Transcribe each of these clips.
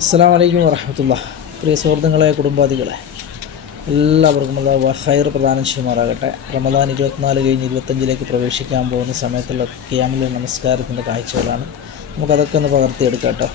അസ്സലാമു അലൈക്കും വറഹ്മത്തുള്ളാഹി. പ്രിയ സുഹൃത്തുക്കളെ, കുടുംബാദികളെ, എല്ലാവർക്കും അല്ലാഹു ഖൈർ പ്രദാനം ചെയ്യുമാറാകട്ടെ. റമദാൻ 24 കഴിഞ്ഞ് 25 പ്രവേശിക്കാൻ പോകുന്ന സമയത്തുള്ള ഖിയാമുൽ നമസ്കാരത്തിൻ്റെ കാഴ്ചകളാണ്. നമുക്കതൊക്കെ ഒന്ന് പകർത്തിയെടുക്കാം കേട്ടോ.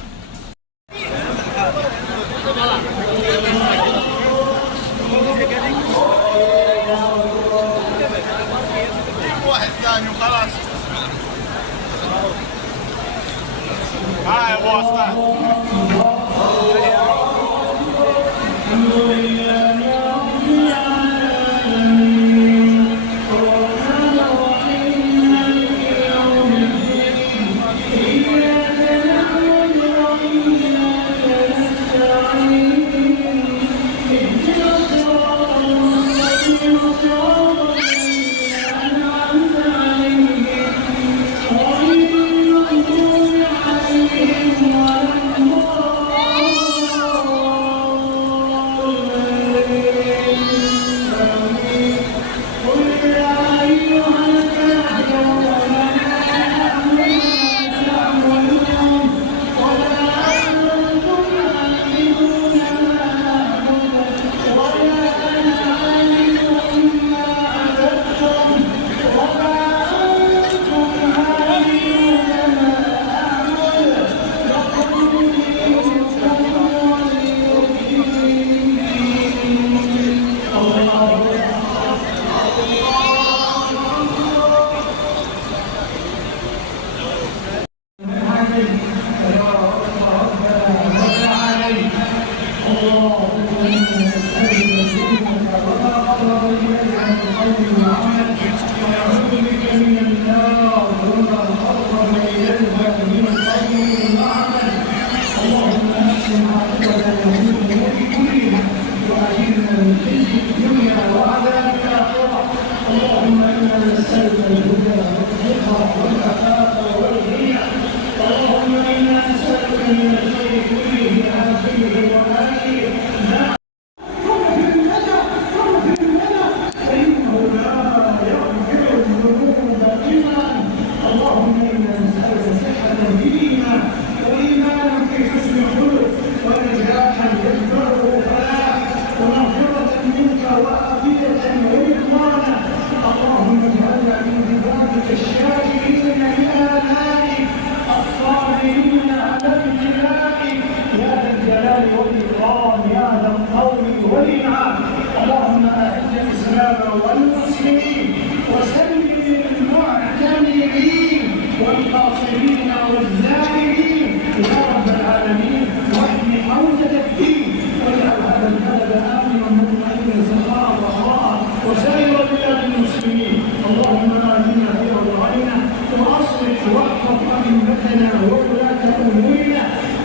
اللهم أعز الإسلام والمسلمين وسلم المعتمرين والقاصرين والزائرين يا رب العالمين، واحمي حوزة الدين واجعل هذا البلد آمنا مطمئنا سخاء رخاء وسائر بلاد المسلمين. اللهم آمنا في أوطاننا وأصلح واحفظ أئمتنا وولاة أمورنا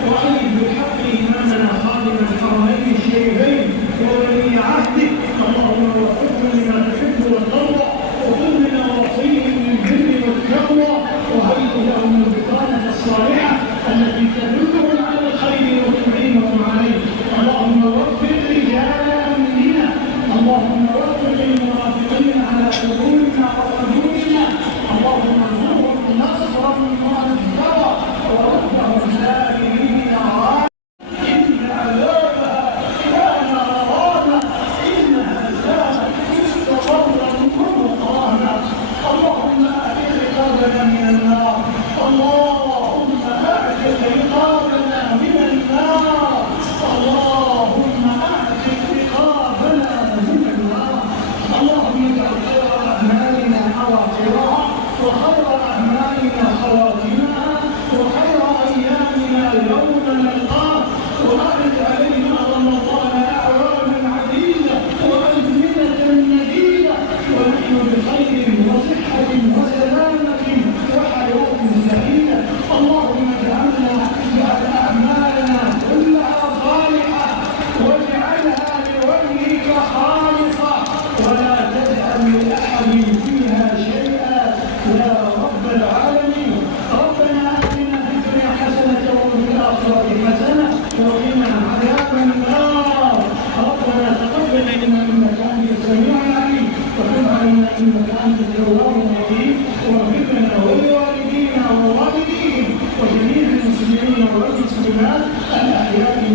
وأيد بالحق إمامنا خادم الحرمين الشريفين وولي عهده. اللهم وفقنا لما تحب وترضى وخذ منا وصيهم للبر والتقوى وهيئ لهم البطانة الصالحة التي تدلهم على الخير وتعينهم عليه. اللهم وفق رجال أمننا، اللهم وفق الموافقين على حضورنا وحضورنا، اللهم ارزقهم نصرا مؤزرا وردهم سائرين من النار. اللهم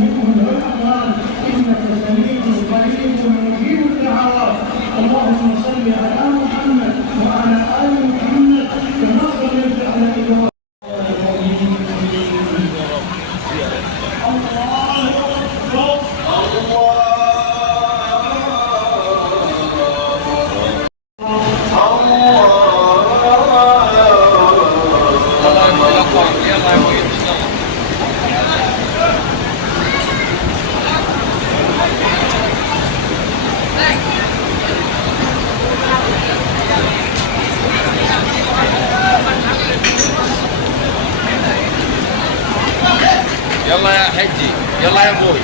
منهم والأموال إنك سميع قريب مجيب الدعوات. اللهم صل على محمد وعلى آل محمد كما صليت على إبراهيم. يلا يا حجي، يلا يا ابوي.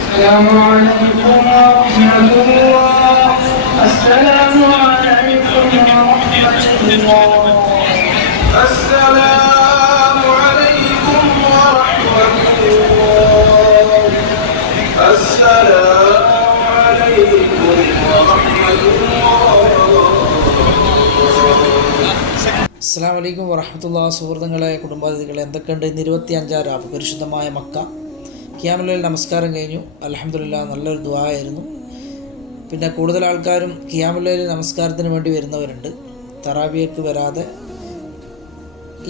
السلام عليكم ورحمة الله. السلام عليكم ورحمة الله. السلام عليكم ورحمة الله. السلام عليكم ورحمة الله. അസ്സലാമു അലൈക്കും വറഹ്മത്തുള്ളാഹി. സുഹൃത്തുക്കളെ, കുടുംബാതിഥികളെ, എന്തൊക്കെയുണ്ട്? ഇന്ന് 25-ാം രാവ് പരിശുദ്ധമായ മക്ക ഖിയാമുൽ ലൈൽ നമസ്കാരം കഴിഞ്ഞു. അൽഹംദുലില്ലാഹ്, നല്ലൊരു ദുആ ആയിരുന്നു. പിന്നെ കൂടുതൽ ആൾക്കാരും ഖിയാമുൽ ലൈൽ നമസ്കാരത്തിന് വേണ്ടി വരുന്നവരുണ്ട്. തറാവിയക്ക് വരാതെ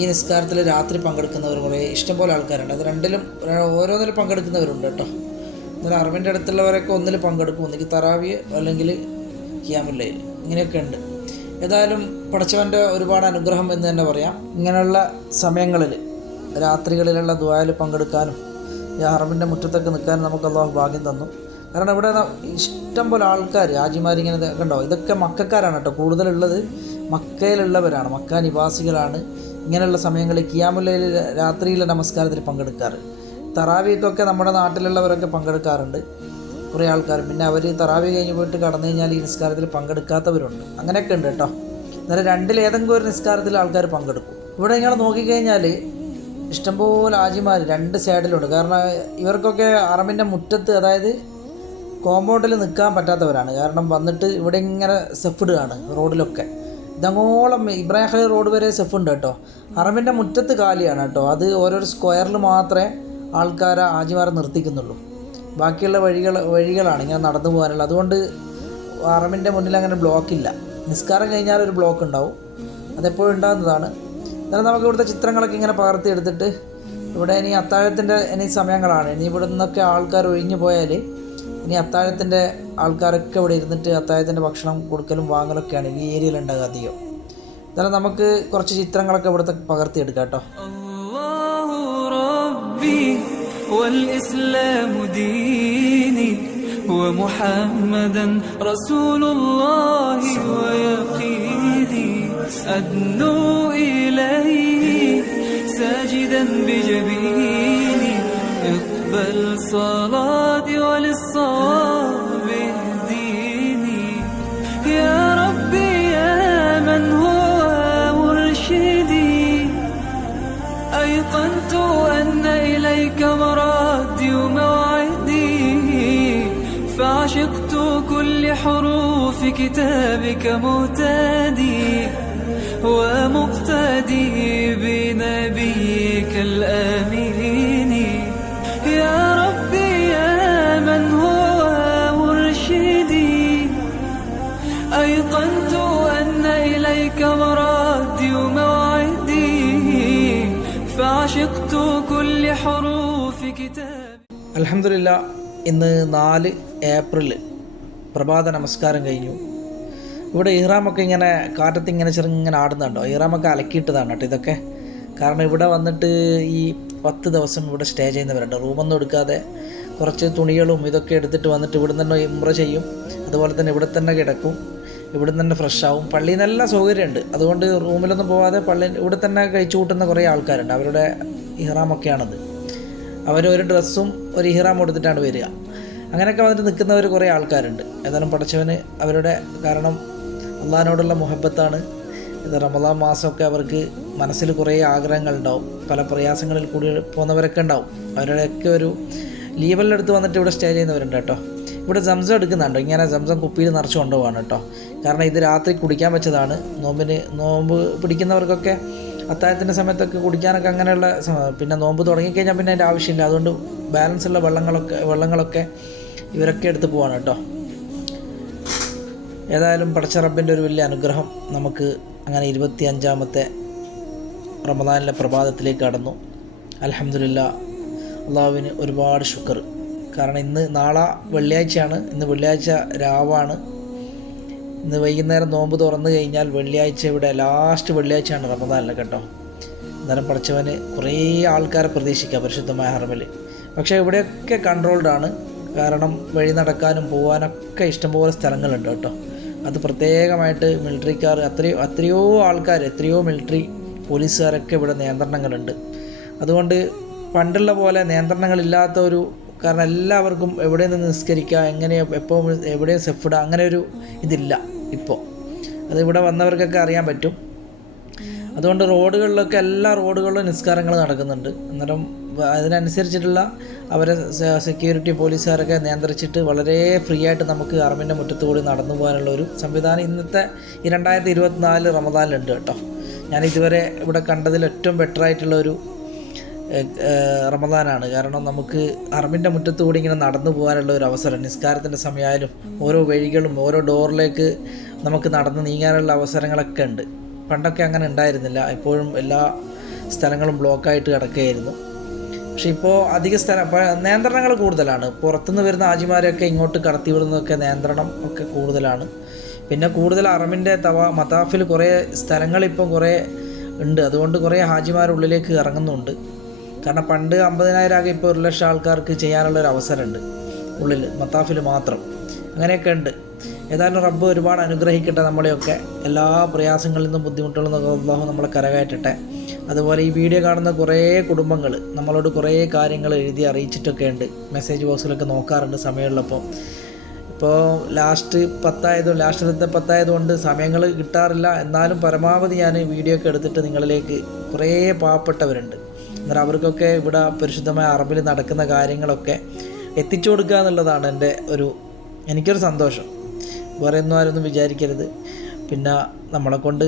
ഈ നിസ്കാരത്തിൽ രാത്രി പങ്കെടുക്കുന്നവർ കുറേ ഇഷ്ടംപോലെ ആൾക്കാരുണ്ട്. അത് രണ്ടിലും ഓരോന്നിലും പങ്കെടുക്കുന്നവരുണ്ട് കേട്ടോ. എന്നാൽ അറിവിൻ്റെ അടുത്തുള്ളവരൊക്കെ ഒന്നിൽ പങ്കെടുക്കും, ഒന്നിക്ക് തറാവിയ അല്ലെങ്കിൽ ഖിയാമുൽ ലൈൽ, ഇങ്ങനെയൊക്കെ ഉണ്ട്. ഏതായാലും പടച്ചവൻ്റെ ഒരുപാട് അനുഗ്രഹം എന്ന് തന്നെ പറയാം. ഇങ്ങനെയുള്ള സമയങ്ങളിൽ രാത്രികളിലുള്ള ദുആയിൽ പങ്കെടുക്കാനും ഈ ഹറമിൻ്റെ മുറ്റത്തൊക്കെ നിൽക്കാനും നമുക്ക് അല്ലാഹു ഭാഗ്യം തന്നു. കാരണം ഇവിടെ ഇഷ്ടം പോലെ ആൾക്കാർ ഹാജിമാരിങ്ങനെ കണ്ടോ, ഇതൊക്കെ മക്കക്കാരാണ് കേട്ടോ. കൂടുതലുള്ളത് മക്കയിലുള്ളവരാണ്, മക്ക നിവാസികളാണ്. ഇങ്ങനെയുള്ള സമയങ്ങളിൽ ഖിയാമുൽ ലൈൽ രാത്രിയിലെ നമസ്കാരത്തിൽ പങ്കെടുക്കാറ്. തറാവിയൊക്കെ നമ്മുടെ നാട്ടിലുള്ളവരൊക്കെ പങ്കെടുക്കാറുണ്ട് കുറേ ആൾക്കാർ. പിന്നെ അവർ തറാവി കഴിഞ്ഞ് പോയിട്ട് കടന്നു കഴിഞ്ഞാൽ ഈ നിസ്കാരത്തിൽ പങ്കെടുക്കാത്തവരുണ്ട്. അങ്ങനെയൊക്കെ ഉണ്ട് കേട്ടോ. എന്നാലും രണ്ടിലേതെങ്കിലും ഒരു നിസ്കാരത്തിൽ ആൾക്കാർ പങ്കെടുക്കും. ഇവിടെ നിങ്ങൾ നോക്കിക്കഴിഞ്ഞാൽ ഇഷ്ടംപോലെ ഹാജിമാർ രണ്ട് സൈഡിലുണ്ട്. കാരണം ഇവർക്കൊക്കെ ഹറമിൻ്റെ മുറ്റത്ത്, അതായത് കോമ്പൗണ്ടിൽ നിൽക്കാൻ പറ്റാത്തവരാണ്. കാരണം വന്നിട്ട് ഇവിടെ ഇങ്ങനെ സെഫിടുകയാണ് റോഡിലൊക്കെ. ഇതങ്ങോളം ഇബ്രാഹിം ഖലീൽ റോഡ് വരെ സെഫുണ്ട് കേട്ടോ. ഹറമിൻ്റെ മുറ്റത്ത് കാലിയാണ് കേട്ടോ. അത് ഓരോരോ സ്ക്വയറിൽ മാത്രമേ ആൾക്കാരെ ഹാജിമാരെ നിർത്തിക്കുന്നുള്ളൂ. ബാക്കിയുള്ള വഴികളാണ് ഇങ്ങനെ നടന്നു പോകാനുള്ള. അതുകൊണ്ട് ഹറമിൻ്റെ മുന്നിൽ അങ്ങനെ ബ്ലോക്കില്ല. നിസ്കാരം കഴിഞ്ഞാൽ ഒരു ബ്ലോക്ക് ഉണ്ടാവും, അതെപ്പോഴും ഉണ്ടാകുന്നതാണ്. എന്നാലും നമുക്ക് ഇവിടുത്തെ ചിത്രങ്ങളൊക്കെ ഇങ്ങനെ പകർത്തിയെടുത്തിട്ട് ഇവിടെ ഇനി അത്താഴത്തിൻ്റെ സമയങ്ങളാണ്. ഇനി ഇവിടെ നിന്നൊക്കെ ആൾക്കാർ ഒഴിഞ്ഞു പോയാൽ ഇനി അത്താഴത്തിൻ്റെ ആൾക്കാരൊക്കെ ഇവിടെ ഇരുന്നിട്ട് അത്താഴത്തിൻ്റെ ഭക്ഷണം കൊടുക്കലും വാങ്ങലൊക്കെയാണ് ഈ ഏരിയയിൽ ഉണ്ടാകുക അധികം. എന്നാലും നമുക്ക് കുറച്ച് ചിത്രങ്ങളൊക്കെ ഇവിടുത്തെ പകർത്തിയെടുക്കാം കേട്ടോ. والإسلام ديني ومحمدا رسول الله ويقيني أدنو إليه ساجدا بجبيني اقبل صلاتي وللصواب اهديني يا ربي يا من هو مرشدي أيقنت أن إليك مرادي وموعدي فعشقت كل حروف كتابك مهتدي ومقتدي بنبيك الأمين يا ربي يا من هو مرشدي أيقنت أن إليك مرادي وموعدي فعشقت كل حروف كتاب. അൽഹംദുലില്ലാഹ്, ഇന്ന് 4 ഏപ്രിൽ പ്രഭാത നമസ്കാരം കഴിഞ്ഞു. ഇവിടെ ഇഹ്റാമൊക്കെ ഇങ്ങനെ കാറ്റത്ത് ഇങ്ങനെ ചെറുങ്ങനെ ആടുന്നുണ്ടോ. ഇഹ്റാമൊക്കെ അലക്കിയിട്ടതാണ് കേട്ടോ ഇതൊക്കെ. കാരണം ഇവിടെ വന്നിട്ട് ഈ 10 ദിവസം ഇവിടെ സ്റ്റേ ചെയ്യുന്നവരുണ്ട്. റൂമൊന്നും എടുക്കാതെ കുറച്ച് തുണികളും ഇതൊക്കെ എടുത്തിട്ട് വന്നിട്ട് ഇവിടെ തന്നെ ഉംറ ചെയ്യും. അതുപോലെ തന്നെ ഇവിടെ തന്നെ കിടക്കും, ഇവിടെ തന്നെ ഫ്രഷ് ആവും. പള്ളിയിൽ നല്ല സൗകര്യമുണ്ട്. അതുകൊണ്ട് റൂമിലൊന്നും പോകാതെ ഇവിടെ തന്നെ കഴിച്ചു കൂട്ടുന്ന കുറേ ആൾക്കാരുണ്ട്. അവരുടെ ഇഹ്റാമൊക്കെയാണത്. അവരൊരു ഡ്രസ്സും ഒരു ഇഹ്റാം കൊടുത്തിട്ടാണ് വരിക. അങ്ങനെയൊക്കെ വന്നിട്ട് നിൽക്കുന്നവർ കുറേ ആൾക്കാരുണ്ട്. ഏതായാലും പടച്ചവന് അവരുടെ, കാരണം അള്ളാഹിനോടുള്ള മുഹബത്താണ്. ഇത് റമദാൻ മാസമൊക്കെ അവർക്ക് മനസ്സിൽ കുറേ ആഗ്രഹങ്ങളുണ്ടാവും. പല പ്രയാസങ്ങളിൽ കൂടി പോകുന്നവരൊക്കെ ഉണ്ടാവും. അവരുടെയൊക്കെ ഒരു ലീവെല്ലെടുത്ത് വന്നിട്ട് ഇവിടെ സ്റ്റേ ചെയ്യുന്നവരുണ്ട് കേട്ടോ. ഇവിടെ സംസം എടുക്കുന്നുണ്ട്. ഇങ്ങനെ സംസം കുപ്പിയിൽ നിറച്ച് കൊണ്ടുപോകാണ് കേട്ടോ. കാരണം ഇത് രാത്രി കുടിക്കാൻ വെച്ചതാണ്. നോമ്പ് പിടിക്കുന്നവർക്കൊക്കെ അത്താഴത്തിൻ്റെ സമയത്തൊക്കെ കുടിക്കാനൊക്കെ അങ്ങനെയുള്ള പിന്നെ നോമ്പ് തുടങ്ങിക്കഴിഞ്ഞാൽ പിന്നെ അതിൻ്റെ ആവശ്യമില്ല. അതുകൊണ്ട് ബാലൻസ് ഉള്ള വെള്ളങ്ങളൊക്കെ ഇവരൊക്കെ എടുത്ത് പോവാണ് കേട്ടോ. ഏതായാലും പടച്ച റബ്ബിൻ്റെ ഒരു വലിയ അനുഗ്രഹം നമുക്ക് അങ്ങനെ 25ാമത്തെ റമദാനിലെ പ്രഭാതത്തിലേക്ക് കടന്നു. അൽഹംദുലില്ലാഹ്, അള്ളാഹുവിന് ഒരുപാട് ശുക്ർ. കാരണം നാളെ വെള്ളിയാഴ്ചയാണ്. ഇന്ന് വെള്ളിയാഴ്ച രാവാണ്. ഇന്ന് വൈകുന്നേരം നോമ്പ് തുറന്നു കഴിഞ്ഞാൽ വെള്ളിയാഴ്ച ഇവിടെ ലാസ്റ്റ് വെള്ളിയാഴ്ചയാണ് റമദാനിലെ കേട്ടോ. അന്നേരം പഠിച്ചവന് കുറേ ആൾക്കാരെ പ്രതീക്ഷിക്കാം പരിശുദ്ധമായ ഹറമിൽ. പക്ഷേ ഇവിടെയൊക്കെ കൺട്രോൾഡാണ്. കാരണം വഴി നടക്കാനും പോകാനൊക്കെ ഇഷ്ടംപോലെ സ്ഥലങ്ങളുണ്ട് കേട്ടോ. അത് പ്രത്യേകമായിട്ട് മിലിറ്ററിക്കാർ എത്രയോ ആൾക്കാർ, എത്രയോ മിലിറ്ററി പോലീസുകാരൊക്കെ ഇവിടെ നിയന്ത്രണങ്ങളുണ്ട്. അതുകൊണ്ട് പണ്ടുള്ള പോലെ നിയന്ത്രണങ്ങളില്ലാത്ത ഒരു, കാരണം എല്ലാവർക്കും എവിടെ നിന്ന് നിസ്കരിക്കുക, എങ്ങനെ എപ്പോൾ എവിടെയും സെഫിടുക, അങ്ങനെ ഒരു ഇതില്ല ഇപ്പോൾ. അത് ഇവിടെ വന്നവർക്കൊക്കെ അറിയാൻ പറ്റും. അതുകൊണ്ട് റോഡുകളിലൊക്കെ എല്ലാ റോഡുകളിലും നിസ്കാരങ്ങൾ നടക്കുന്നുണ്ട്. അന്നേരം അതിനനുസരിച്ചിട്ടുള്ള അവരെ സെക്യൂരിറ്റി പോലീസുകാരൊക്കെ നിയന്ത്രിച്ചിട്ട് വളരെ ഫ്രീ ആയിട്ട് നമുക്ക് ഹറമിൻ്റെ മുറ്റത്തുകൂടി നടന്നു പോകാനുള്ള ഒരു സംവിധാനം ഇന്നത്തെ ഈ 2024 റമദാനിലുണ്ട് കേട്ടോ. ഞാനിതുവരെ ഇവിടെ കണ്ടതിൽ ഏറ്റവും ബെറ്ററായിട്ടുള്ളൊരു റമദാനാണ്. കാരണം നമുക്ക് ഹറമിൻ്റെ മുറ്റത്തുകൂടി ഇങ്ങനെ നടന്നു പോകാനുള്ള ഒരു അവസരം, നിസ്കാരത്തിൻ്റെ സമയമായാലും ഓരോ വഴികളും ഓരോ ഡോറിലേക്ക് നമുക്ക് നടന്ന് നീങ്ങാനുള്ള അവസരങ്ങളൊക്കെ ഉണ്ട്. പണ്ടൊക്കെ അങ്ങനെ ഉണ്ടായിരുന്നില്ല. എപ്പോഴും എല്ലാ സ്ഥലങ്ങളും ബ്ലോക്കായിട്ട് കിടക്കുകയായിരുന്നു. പക്ഷേ ഇപ്പോൾ അധിക നിയന്ത്രണങ്ങൾ കൂടുതലാണ്. പുറത്തുനിന്ന് വരുന്ന ഹാജിമാരെയൊക്കെ ഇങ്ങോട്ട് കടത്തിവിടുന്നതൊക്കെ നിയന്ത്രണം ഒക്കെ കൂടുതലാണ്. പിന്നെ കൂടുതൽ ഹറമിൻ്റെ മതാഫിൽ കുറേ സ്ഥലങ്ങളിപ്പം കുറേ ഉണ്ട്. അതുകൊണ്ട് കുറേ ഹാജിമാർ ഉള്ളിലേക്ക് ഇറങ്ങുന്നുണ്ട്. കാരണം പണ്ട് 50,000 ആകെ ഇപ്പോൾ 1,00,000 ആൾക്കാർക്ക് ചെയ്യാനുള്ളൊരു അവസരമുണ്ട് ഉള്ളിൽ മത്താഫിൽ മാത്രം. അങ്ങനെയൊക്കെ ഉണ്ട്. ഏതായാലും റബ്ബ് ഒരുപാട് അനുഗ്രഹിക്കട്ടെ നമ്മളെയൊക്കെ. എല്ലാ പ്രയാസങ്ങളിൽ നിന്നും ബുദ്ധിമുട്ടുകളിൽ നിന്നൊക്കെ അല്ലാഹു നമ്മളെ കരകയറ്റട്ടെ. അതുപോലെ ഈ വീഡിയോ കാണുന്ന കുറേ കുടുംബങ്ങൾ നമ്മളോട് കുറേ കാര്യങ്ങൾ എഴുതി അറിയിച്ചിട്ടൊക്കെ ഉണ്ട്. മെസ്സേജ് ബോക്സിലൊക്കെ നോക്കാറുണ്ട് സമയമുള്ളപ്പോൾ. ഇപ്പോൾ ലാസ്റ്റത്തെ 10 ആയതുകൊണ്ട് സമയങ്ങൾ കിട്ടാറില്ല. എന്നാലും പരമാവധി ഞാൻ വീഡിയോ ഒക്കെ എടുത്തിട്ട് നിങ്ങളിലേക്ക് കുറേ പാവപ്പെട്ടവരുണ്ട്. അന്നേരം അവർക്കൊക്കെ ഇവിടെ പരിശുദ്ധമായ അറബിൽ നടക്കുന്ന കാര്യങ്ങളൊക്കെ എത്തിച്ചു കൊടുക്കുക എന്നുള്ളതാണ് എനിക്കൊരു സന്തോഷം. വേറെ ഒന്നും ആരൊന്നും വിചാരിക്കരുത്. പിന്നെ നമ്മളെ കൊണ്ട്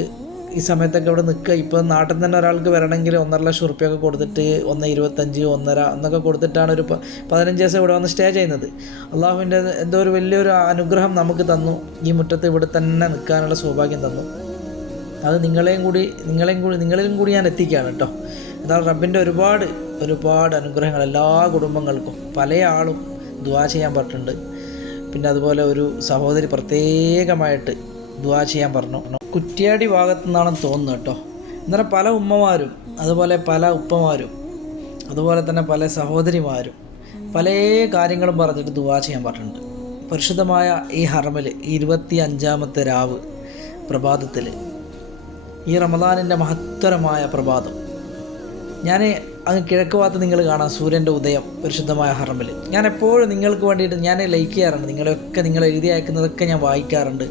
ഈ സമയത്തൊക്കെ ഇവിടെ നിൽക്കുക. ഇപ്പോൾ നാട്ടിൽ തന്നെ ഒരാൾക്ക് വരണമെങ്കിൽ 1.5 ലക്ഷം കൊടുത്തിട്ട് 1.25, 1.5 എന്നൊക്കെ കൊടുത്തിട്ടാണ് ഒരു 15 ദിവസം ഇവിടെ വന്ന് സ്റ്റേ ചെയ്യുന്നത്. അള്ളാഹുവിൻ്റെ എന്തോ ഒരു വലിയൊരു അനുഗ്രഹം നമുക്ക് തന്നു. ഈ മുറ്റത്ത് ഇവിടെ തന്നെ നിൽക്കാനുള്ള സൗഭാഗ്യം തന്നു. അത് നിങ്ങളിലും കൂടി ഞാൻ എത്തിക്കുകയാണ് കേട്ടോ. എന്നാൽ റബ്ബിൻ്റെ ഒരുപാട് അനുഗ്രഹങ്ങൾ എല്ലാ കുടുംബങ്ങൾക്കും. പല ആളും ദുആ ചെയ്യാൻ പറഞ്ഞിട്ടുണ്ട്. പിന്നെ അതുപോലെ ഒരു സഹോദരി പ്രത്യേകമായിട്ട് ദുആ ചെയ്യാൻ പറഞ്ഞു. കുറ്റ്യാടി ഭാഗത്തു നിന്നാണെന്ന് തോന്നുന്നു കേട്ടോ. അന്നേരം പല ഉമ്മമാരും അതുപോലെ പല ഉപ്പമാരും അതുപോലെ തന്നെ പല സഹോദരിമാരും പല കാര്യങ്ങളും പറഞ്ഞിട്ട് ദുആ ചെയ്യാൻ പറഞ്ഞിട്ടുണ്ട്. പരിശുദ്ധമായ ഈ ഹറമിൽ 25ാമത്തെ രാവ് പ്രഭാതത്തിൽ, ഈ റമദാനിൻ്റെ മഹത്തരമായ പ്രഭാതം, ഞാൻ അങ്ങ് കിഴക്ക് ഭാഗത്ത് നിങ്ങൾ കാണാം സൂര്യൻ്റെ ഉദയം പരിശുദ്ധമായ ഹറമിൽ. ഞാൻ എപ്പോഴും നിങ്ങൾക്ക് വേണ്ടിയിട്ട് ഞാൻ ലൈക്ക് ചെയ്യാറുണ്ട്. നിങ്ങൾ എഴുതി അയക്കുന്നതൊക്കെ ഞാൻ വായിക്കാറുണ്ട്.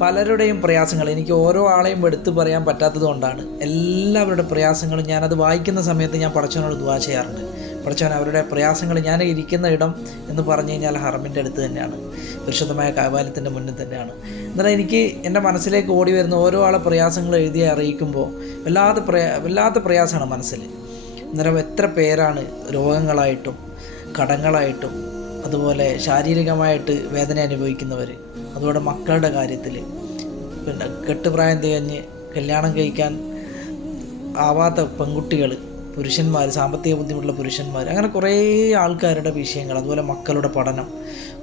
പലരുടെയും പ്രയാസങ്ങൾ എനിക്ക് ഓരോ ആളെയും എടുത്തു പറയാൻ പറ്റാത്തത് കൊണ്ടാണ്. എല്ലാവരുടെ പ്രയാസങ്ങളും ഞാനത് വായിക്കുന്ന സമയത്ത് ഞാൻ പടച്ചവനോട് ദുആ ചെയ്യാറുണ്ട്. പടച്ചവൻ അവരുടെ പ്രയാസങ്ങൾ, ഞാൻ ഇരിക്കുന്ന ഇടം എന്ന് പറഞ്ഞു കഴിഞ്ഞാൽ ഹറമിൻ്റെ അടുത്ത് തന്നെയാണ്, പരിശുദ്ധമായ കഅബാലയത്തിൻ്റെ മുന്നിൽ തന്നെയാണ്. എന്നാൽ എനിക്ക് എൻ്റെ മനസ്സിലേക്ക് ഓടി വരുന്ന ഓരോ ആളെ പ്രയാസങ്ങൾ എഴുതി അറിയിക്കുമ്പോൾ വല്ലാത്ത പ്രയാസമാണ് മനസ്സിൽ. അന്നേരം എത്ര പേരാണ് രോഗങ്ങളായിട്ടും കടങ്ങളായിട്ടും അതുപോലെ ശാരീരികമായിട്ട് വേദന അനുഭവിക്കുന്നവർ, അതുപോലെ മക്കളുടെ കാര്യത്തിൽ, പിന്നെ കെട്ടുപ്രായം തികഞ്ഞ് കല്യാണം കഴിക്കാൻ ആവാത്ത പെൺകുട്ടികൾ, പുരുഷന്മാർ, സാമ്പത്തിക ബുദ്ധിമുട്ടുള്ള പുരുഷന്മാർ, അങ്ങനെ കുറേ ആൾക്കാരുടെ വിഷയങ്ങൾ, അതുപോലെ മക്കളുടെ പഠനം,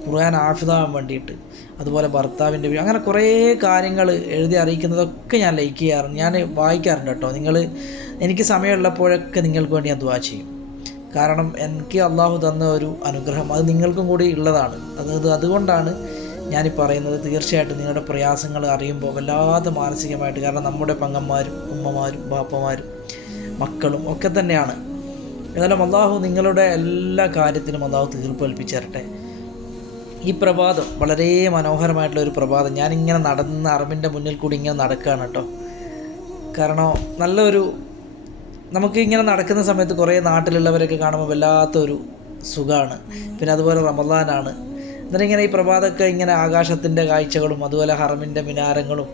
ഖുർആൻ ഹാഫിദാവാൻ വേണ്ടിയിട്ട്, അതുപോലെ ഭർത്താവിൻ്റെ അങ്ങനെ കുറേ കാര്യങ്ങൾ എഴുതി അറിയിക്കുന്നതൊക്കെ ഞാൻ ലൈക്ക് ചെയ്യാറുണ്ട്, ഞാൻ വായിക്കാറുണ്ട് കേട്ടോ. എനിക്ക് സമയമുള്ളപ്പോഴൊക്കെ നിങ്ങൾക്ക് വേണ്ടി ഞാൻ ദുആ ചെയ്യും. കാരണം എനിക്ക് അള്ളാഹു തന്ന ഒരു അനുഗ്രഹം അത് നിങ്ങൾക്കും കൂടി ഉള്ളതാണ്. അതുകൊണ്ടാണ് ഞാനീ പറയുന്നത്. തീർച്ചയായിട്ടും നിങ്ങളുടെ പ്രയാസങ്ങൾ അറിയുമ്പോൾ വല്ലാതെ മാനസികമായിട്ട്, കാരണം നമ്മുടെ പെങ്ങന്മാരും ഉമ്മമാരും ബാപ്പമാരും മക്കളും ഒക്കെ തന്നെയാണ്. ഏതായാലും അള്ളാഹു നിങ്ങളുടെ എല്ലാ കാര്യത്തിനും അള്ളാഹു തീർപ്പ് കൽപ്പിച്ചു തരട്ടെ. ഈ പ്രഭാതം വളരെ മനോഹരമായിട്ടുള്ളൊരു പ്രഭാതം. ഞാനിങ്ങനെ നടന്ന് അറബിൻ്റെ മുന്നിൽ കൂടി ഇങ്ങനെ നടക്കുകയാണ് കേട്ടോ. കാരണം നമുക്ക് ഇങ്ങനെ നടക്കുന്ന സമയത്ത് കുറേ നാട്ടിലുള്ളവരൊക്കെ കാണുമ്പോൾ വല്ലാത്തൊരു സുഖമാണ്. പിന്നെ അതുപോലെ റമദാനാണ്. എന്നിട്ട് ഇങ്ങനെ ഈ പ്രഭാതമൊക്കെ ഇങ്ങനെ ആകാശത്തിൻ്റെ കാഴ്ചകളും അതുപോലെ ഹറമിൻ്റെ മിനാരങ്ങളും,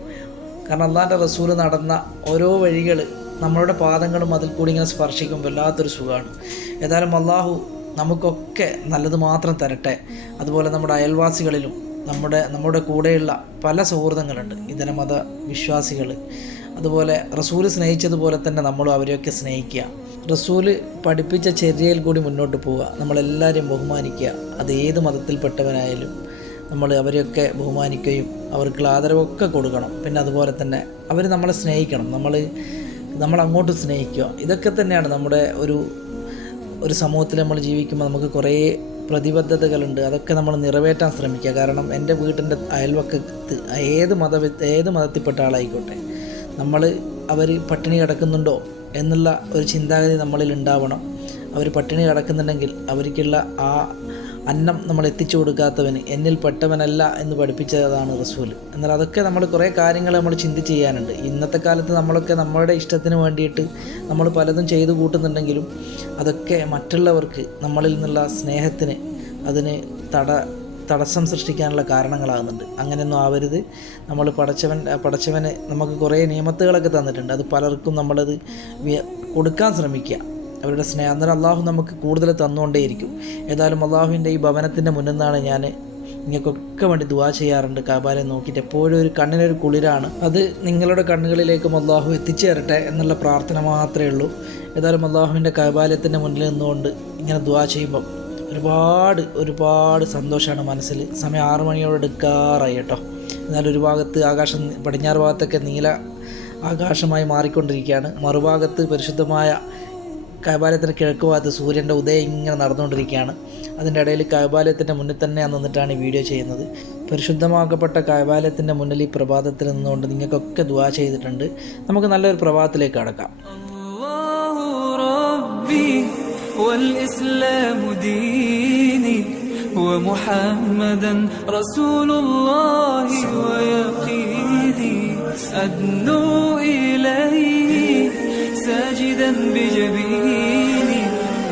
കാരണം അള്ളാൻ്റെ റസൂൽ നടന്ന ഓരോ വഴികൾ നമ്മളുടെ പാദങ്ങളും അതിൽ കൂടി ഇങ്ങനെ സ്പർശിക്കുമ്പോൾ വല്ലാത്തൊരു സുഖമാണ്. ഏതായാലും അള്ളാഹു നമുക്കൊക്കെ നല്ലത് മാത്രം തരട്ടെ. അതുപോലെ നമ്മുടെ അയൽവാസികളിലും നമ്മുടെ കൂടെയുള്ള പല സൗഹൃദങ്ങളുണ്ട്, ഇതര മത വിശ്വാസികൾ. അതുപോലെ റസൂല് സ്നേഹിച്ചതുപോലെ തന്നെ നമ്മളും അവരെയൊക്കെ സ്നേഹിക്കുക. റസൂല് പഠിപ്പിച്ച ചര്യയിൽ കൂടി മുന്നോട്ട് പോവുക. നമ്മളെല്ലാവരെയും ബഹുമാനിക്കുക. അത് ഏത് മതത്തിൽപ്പെട്ടവനായാലും നമ്മൾ അവരെയൊക്കെ ബഹുമാനിക്കുകയും അവർക്കുള്ള ആദരവൊക്കെ കൊടുക്കണം. പിന്നെ അതുപോലെ തന്നെ അവർ നമ്മളെ സ്നേഹിക്കണം, നമ്മൾ അങ്ങോട്ട് സ്നേഹിക്കുക. ഇതൊക്കെ തന്നെയാണ് നമ്മുടെ ഒരു സമൂഹത്തിൽ നമ്മൾ ജീവിക്കുമ്പോൾ നമുക്ക് കുറേ പ്രതിബദ്ധതകളുണ്ട്. അതൊക്കെ നമ്മൾ നിറവേറ്റാൻ ശ്രമിക്കുക. കാരണം എൻ്റെ വീട്ടിൻ്റെ അയൽവക്കത്ത് ഏത് മതത്തിൽപ്പെട്ട ആളായിക്കോട്ടെ, അവർ പട്ടിണി കിടക്കുന്നുണ്ടോ എന്നുള്ള ഒരു ചിന്താഗതി നമ്മളിൽ ഉണ്ടാവണം. അവർ പട്ടിണി കിടക്കുന്നുണ്ടെങ്കിൽ അവർക്കുള്ള ആ അന്നം നമ്മൾ എത്തിച്ചു കൊടുക്കാത്തവന് എന്നിൽ പെട്ടവനല്ല എന്ന് പഠിപ്പിച്ചതാണ് റസൂൽ. എന്നാൽ അതൊക്കെ നമ്മൾ കുറേ കാര്യങ്ങൾ നമ്മൾ ചിന്തിച്ച് ചെയ്യാനുണ്ട്. ഇന്നത്തെ കാലത്ത് നമ്മളൊക്കെ നമ്മുടെ ഇഷ്ടത്തിന് വേണ്ടിയിട്ട് നമ്മൾ പലതും ചെയ്തു കൂട്ടുന്നുണ്ടെങ്കിലും അതൊക്കെ മറ്റുള്ളവർക്ക് നമ്മളിൽ നിന്നുള്ള സ്നേഹത്തിന് അതിന് തടസ്സം സൃഷ്ടിക്കാനുള്ള കാരണങ്ങളാകുന്നുണ്ട്. അങ്ങനെയൊന്നും ആവരുത്. നമ്മൾ പടച്ചവന് നമുക്ക് കുറേ നിയമത്തുകളൊക്കെ തന്നിട്ടുണ്ട്. അത് പലർക്കും നമ്മളത് കൊടുക്കാൻ ശ്രമിക്കുക, അവരുടെ സ്നേഹം. അന്നേരം അള്ളാഹു നമുക്ക് കൂടുതൽ തന്നുകൊണ്ടേയിരിക്കും. ഏതായാലും അള്ളാഹുവിൻ്റെ ഈ ഭവനത്തിൻ്റെ മുന്നിൽ നിന്നാണ് ഞാൻ നിങ്ങൾക്കൊക്കെ വേണ്ടി ദുആ ചെയ്യാറുണ്ട്. കഅബയെ നോക്കിയിട്ട് എപ്പോഴും ഒരു കണ്ണിനൊരു കുളിരാണ്. അത് നിങ്ങളുടെ കണ്ണുകളിലേക്കും അള്ളാഹു എത്തിച്ചു തരട്ടെ എന്നുള്ള പ്രാർത്ഥന മാത്രമേ ഉള്ളൂ. ഏതായാലും അള്ളാഹുവിൻ്റെ കഅബാലയത്തിൻ്റെ മുന്നിൽ നിന്നുകൊണ്ട് ഇങ്ങനെ ദുആ ചെയ്യുമ്പം ഒരുപാട് സന്തോഷമാണ് മനസ്സിൽ. സമയം 6 മണിയോട് എടുക്കാറായി കേട്ടോ. എന്നാൽ ഒരു ഭാഗത്ത് ആകാശം പടിഞ്ഞാറ് ഭാഗത്തൊക്കെ നീല ആകാശമായി മാറിക്കൊണ്ടിരിക്കുകയാണ്. മറുഭാഗത്ത് പരിശുദ്ധമായ കഅബാലയത്തിൻ്റെ കിഴക്ക് ഭാഗത്ത് സൂര്യൻ്റെ ഉദയം ഇങ്ങനെ നടന്നുകൊണ്ടിരിക്കുകയാണ്. അതിൻ്റെ ഇടയിൽ കഅബാലയത്തിൻ്റെ മുന്നിൽ തന്നെ നിന്നിട്ടാണ് ഈ വീഡിയോ ചെയ്യുന്നത്. പരിശുദ്ധമാക്കപ്പെട്ട കഅബാലയത്തിൻ്റെ മുന്നിൽ ഈ പ്രഭാതത്തിൽ നിന്നുകൊണ്ട് നിങ്ങൾക്കൊക്കെ ദുആ ചെയ്തിട്ടുണ്ട്. നമുക്ക് നല്ലൊരു പ്രഭാതത്തിലേക്ക് കടക്കാം. والإسلام ديني ومحمدا رسول الله ويقيني أدنو إليه ساجدا بجبيني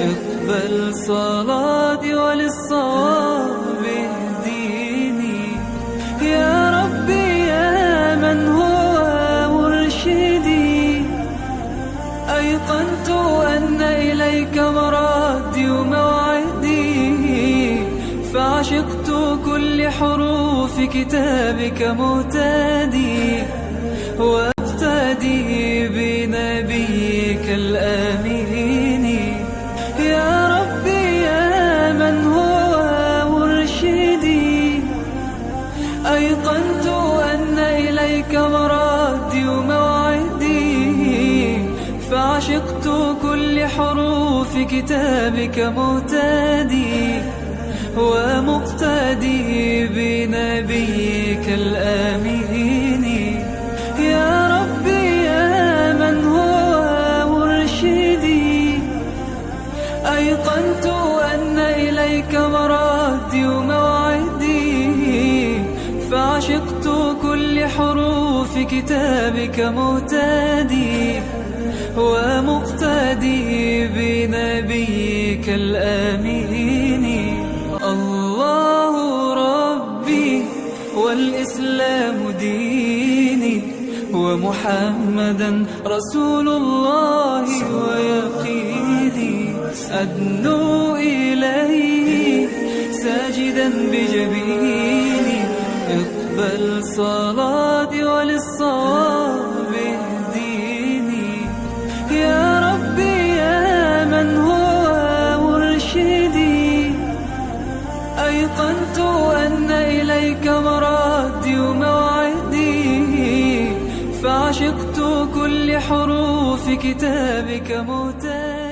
اقبل صلاتي وللصواب اهديني يا ربي يا من هو مرشدي أيقنت أن إليك مرادي وموعدي فعشقت كل حروف كتابك مهتدي واقتدي بنبيك الآمين يا ربي يا من هو مرشدي أيقنت أن إليك مرادي وموعدي فعشقت كل حروف كتابك مهتدي ومقتدي بنبيك الآمين يا ربي يا من هو مرشدي أيقنت أن إليك مرادي وموعدي فعشقت كل حروف كتابك مهتدي ومقتدي بنبيك الآمين الله ربي والإسلام ديني ومحمدا رسول الله ويقيني أدنو إليه ساجدا بجبيني اقبل صلاتي وللصواب اهديني يا ربي يا من هو مرشدي أيقنت أن إليك مرادي وموعدي فعشقت كل حروف كتابك مهتدي